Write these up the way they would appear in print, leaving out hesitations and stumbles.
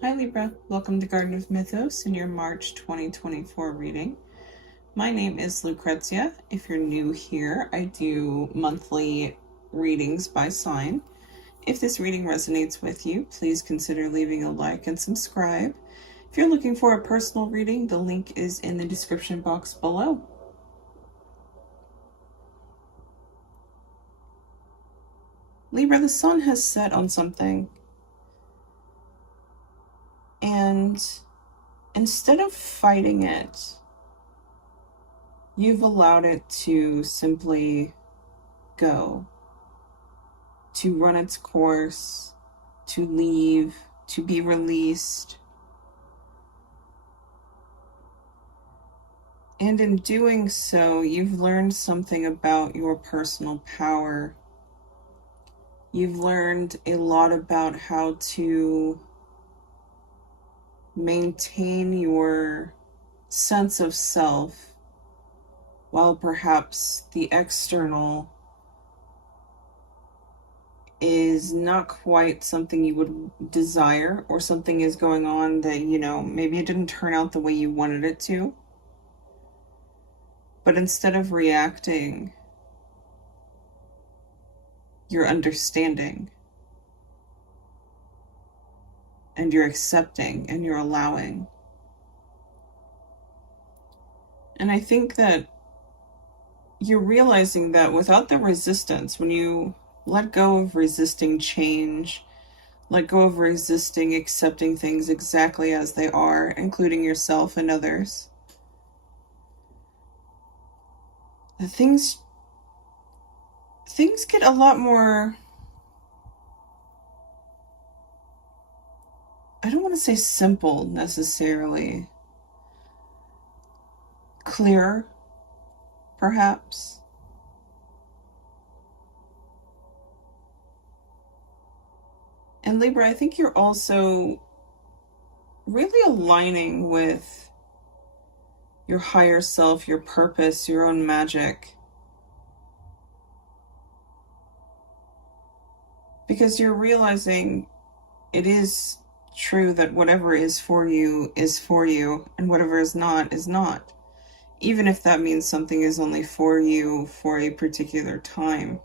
Hi Libra, welcome to Garden of Mythos in your March 2024 reading. My name is Lucrezia. If you're new here, I do monthly readings by sign. If this reading resonates with you, please consider leaving a like and subscribe. If you're looking for a personal reading, the link is in the description box below. Libra, the sun has set on something. And instead of fighting it, you've allowed it to simply go, to run its course, to leave, to be released. And in doing so, you've learned something about your personal power. You've learned a lot about how to maintain your sense of self while perhaps the external is not quite something you would desire, or something is going on that, maybe it didn't turn out the way you wanted it to. But instead of reacting, you're understanding. And you're accepting and you're allowing. And I think that you're realizing that without the resistance, when you let go of resisting change, let go of resisting accepting things exactly as they are, including yourself and others, things get a lot more, I don't want to say simple necessarily, clearer, perhaps. And Libra, I think you're also really aligning with your higher self, your purpose, your own magic. Because you're realizing it is true that whatever is for you, and whatever is not, even if that means something is only for you for a particular time.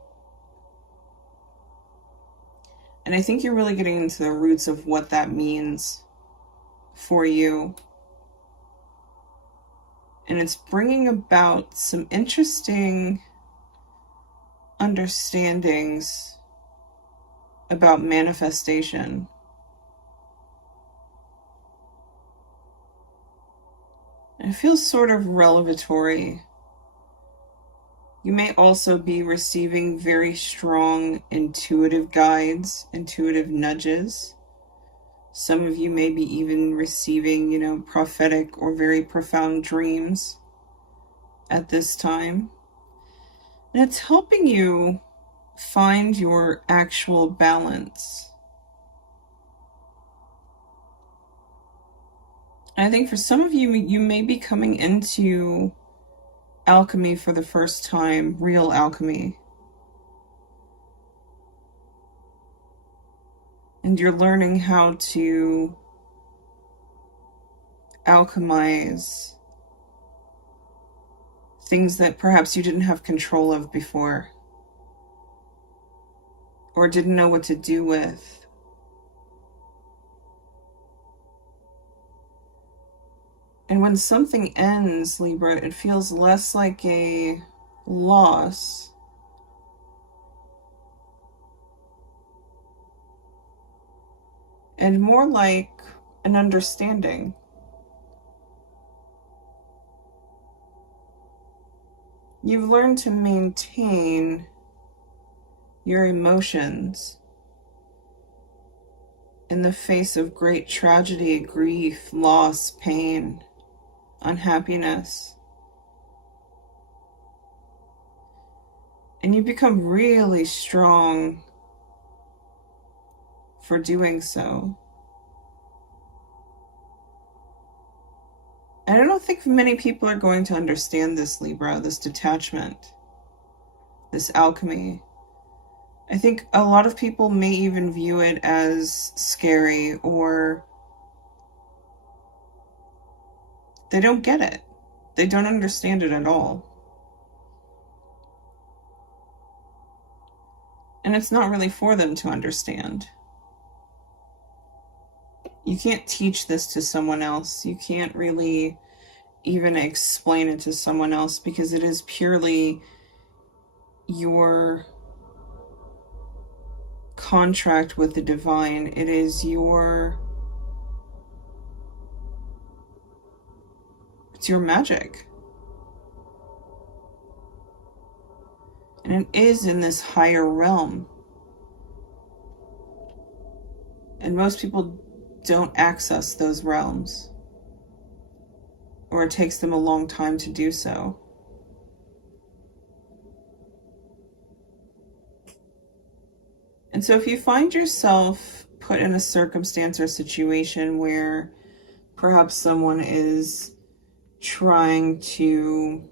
And I think you're really getting into the roots of what that means for you. And it's bringing about some interesting understandings about manifestation. It feels sort of revelatory. You may also be receiving very strong intuitive guides, intuitive nudges. Some of you may be even receiving, prophetic or very profound dreams at this time. And it's helping you find your actual balance. I think for some of you, you may be coming into alchemy for the first time, real alchemy. And you're learning how to alchemize things that perhaps you didn't have control of before, or didn't know what to do with. And when something ends, Libra, it feels less like a loss and more like an understanding. You've learned to maintain your emotions in the face of great tragedy, grief, loss, pain, unhappiness. And you become really strong for doing so. And I don't think many people are going to understand this, Libra, this detachment, this alchemy. I think a lot of people may even view it as scary or They don't get it. They don't understand it at all. And it's not really for them to understand. You can't teach this to someone else. You can't really even explain it to someone else, because it is purely your contract with the divine. It is it's your magic. And it is in this higher realm. And most people don't access those realms, or it takes them a long time to do so. And so if you find yourself put in a circumstance or situation where perhaps someone is trying to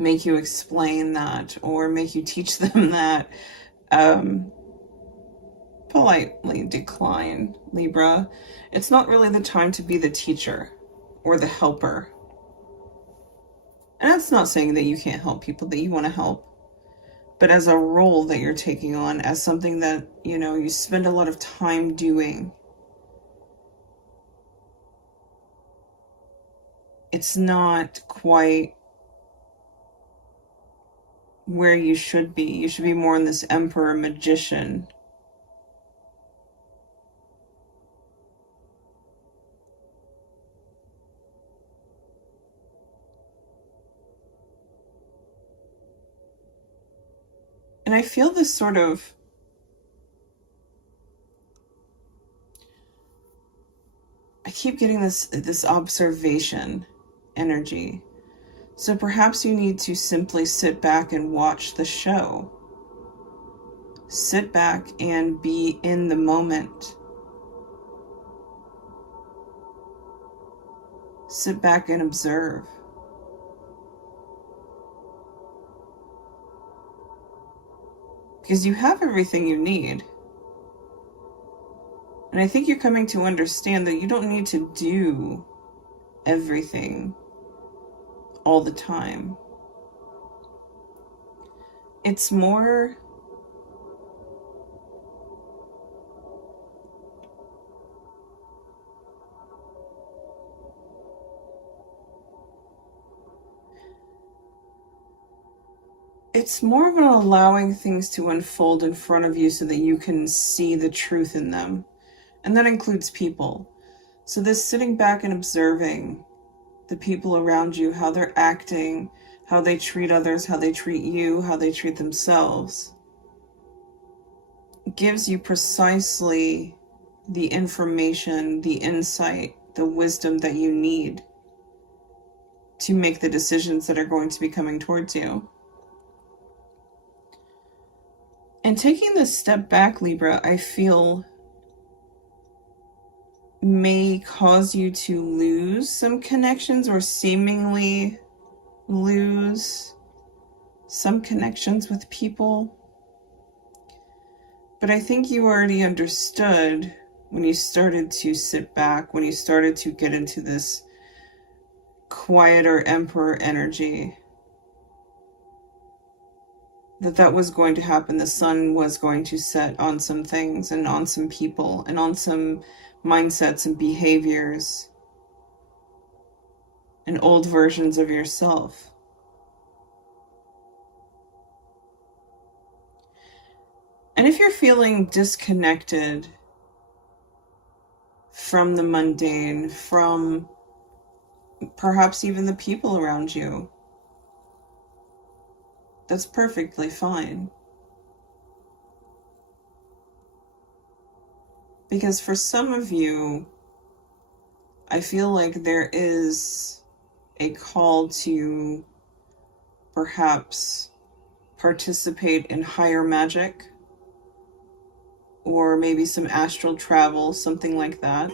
make you explain that, or make you teach them that, politely decline, Libra. It's not really the time to be the teacher or the helper. And that's not saying that you can't help people that you want to help, but as a role that you're taking on, as something that, you spend a lot of time doing, it's not quite where you should be. You should be more in this emperor magician. And I feel this sort of I keep getting this observation energy. So perhaps you need to simply sit back and watch the show. Sit back and be in the moment. Sit back and observe. Because you have everything you need. And I think you're coming to understand that you don't need to do everything all the time. It's more of an allowing things to unfold in front of you so that you can see the truth in them. And that includes people. So this sitting back and observing the people around you, how they're acting, how they treat others, how they treat you, how they treat themselves, gives you precisely the information, the insight, the wisdom that you need to make the decisions that are going to be coming towards you. And taking this step back, Libra, I feel may cause you to lose some connections, or seemingly lose some connections with people. But I think you already understood when you started to sit back, when you started to get into this quieter emperor energy, that was going to happen. The sun was going to set on some things and on some people and on some mindsets and behaviors and old versions of yourself. And if you're feeling disconnected from the mundane, from perhaps even the people around you, that's perfectly fine. Because for some of you, I feel like there is a call to perhaps participate in higher magic, or maybe some astral travel, something like that.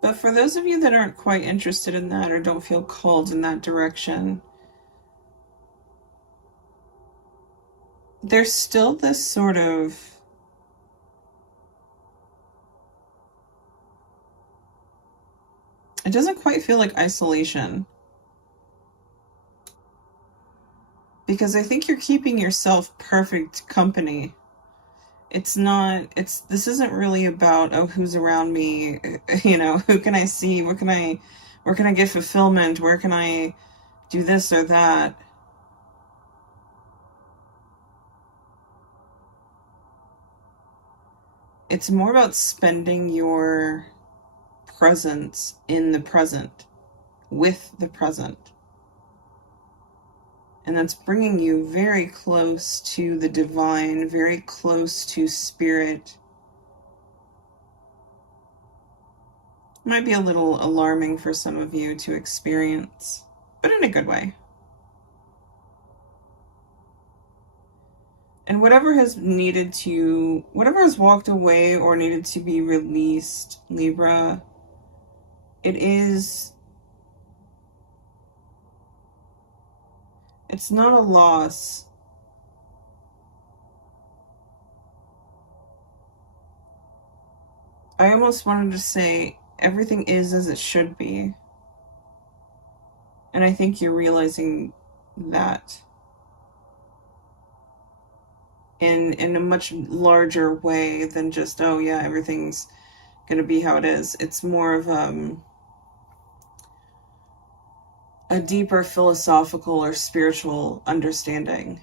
But for those of you that aren't quite interested in that, or don't feel called in that direction, there's still this sort of It doesn't quite feel like isolation. Because I think you're keeping yourself perfect company. This isn't really about, oh, who's around me, who can I see, where can I get fulfillment, where can I do this or that. It's more about spending your presence in the present, with the present. And that's bringing you very close to the divine, very close to spirit. It might be a little alarming for some of you to experience, but in a good way. And whatever has walked away or needed to be released, Libra, it's not a loss. I almost wanted to say everything is as it should be. And I think you're realizing that in a much larger way than just, oh yeah, everything's going to be how it is. It's more of a deeper philosophical or spiritual understanding.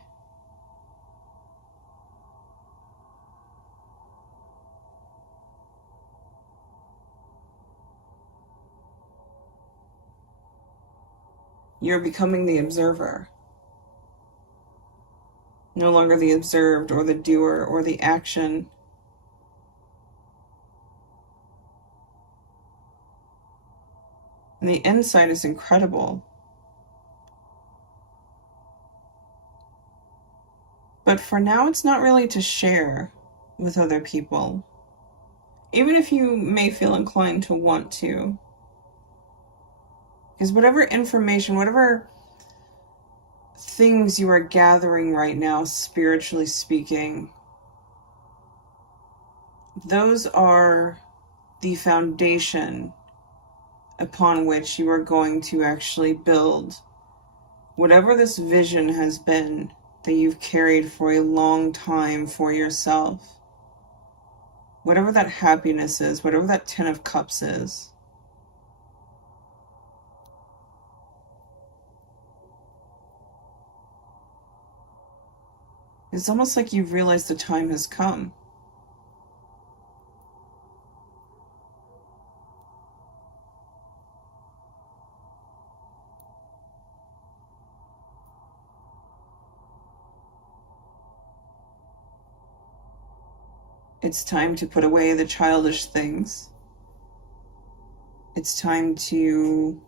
You're becoming the observer. No longer the observed or the doer or the action. And the insight is incredible. But for now, it's not really to share with other people. Even if you may feel inclined to want to. Because whatever information, whatever things you are gathering right now, spiritually speaking, those are the foundation upon which you are going to actually build whatever this vision has been that you've carried for a long time for yourself. Whatever that happiness is, whatever that 10 of Cups is. It's almost like you've realized the time has come. It's time to put away the childish things. It's time to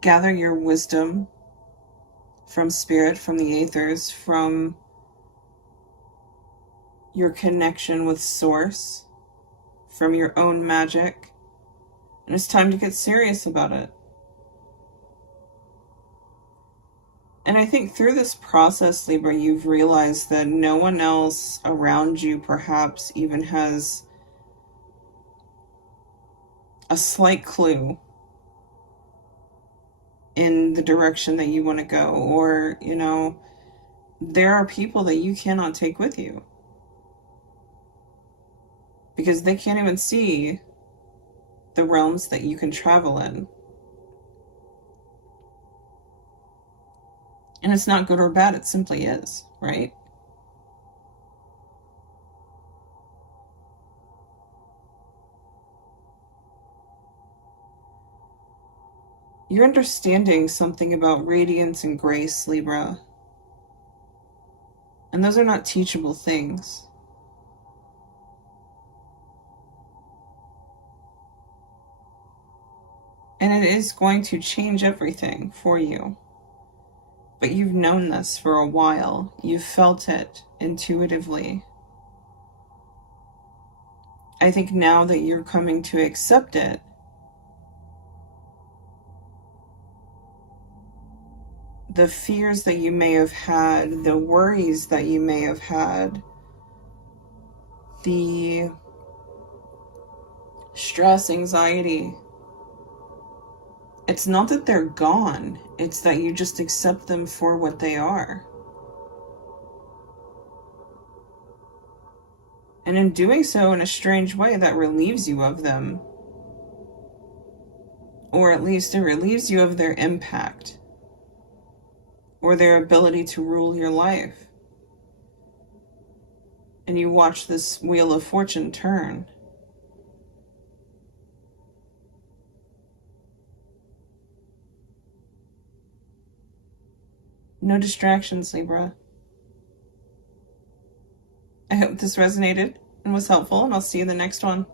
gather your wisdom from spirit, from the aethers, from your connection with source, from your own magic. And it's time to get serious about it. And I think through this process, Libra, you've realized that no one else around you perhaps even has a slight clue in the direction that you want to go. Or, there are people that you cannot take with you. Because they can't even see the realms that you can travel in. And it's not good or bad, it simply is, right? You're understanding something about radiance and grace, Libra. And those are not teachable things. And it is going to change everything for you. But you've known this for a while. You've felt it intuitively. I think now that you're coming to accept it, the fears that you may have had, the worries that you may have had, the stress, anxiety, it's not that they're gone, it's that you just accept them for what they are. And in doing so, in a strange way, that relieves you of them. Or at least it relieves you of their impact. Or their ability to rule your life. And you watch this wheel of fortune turn. No distractions, Libra. I hope this resonated and was helpful, and I'll see you in the next one.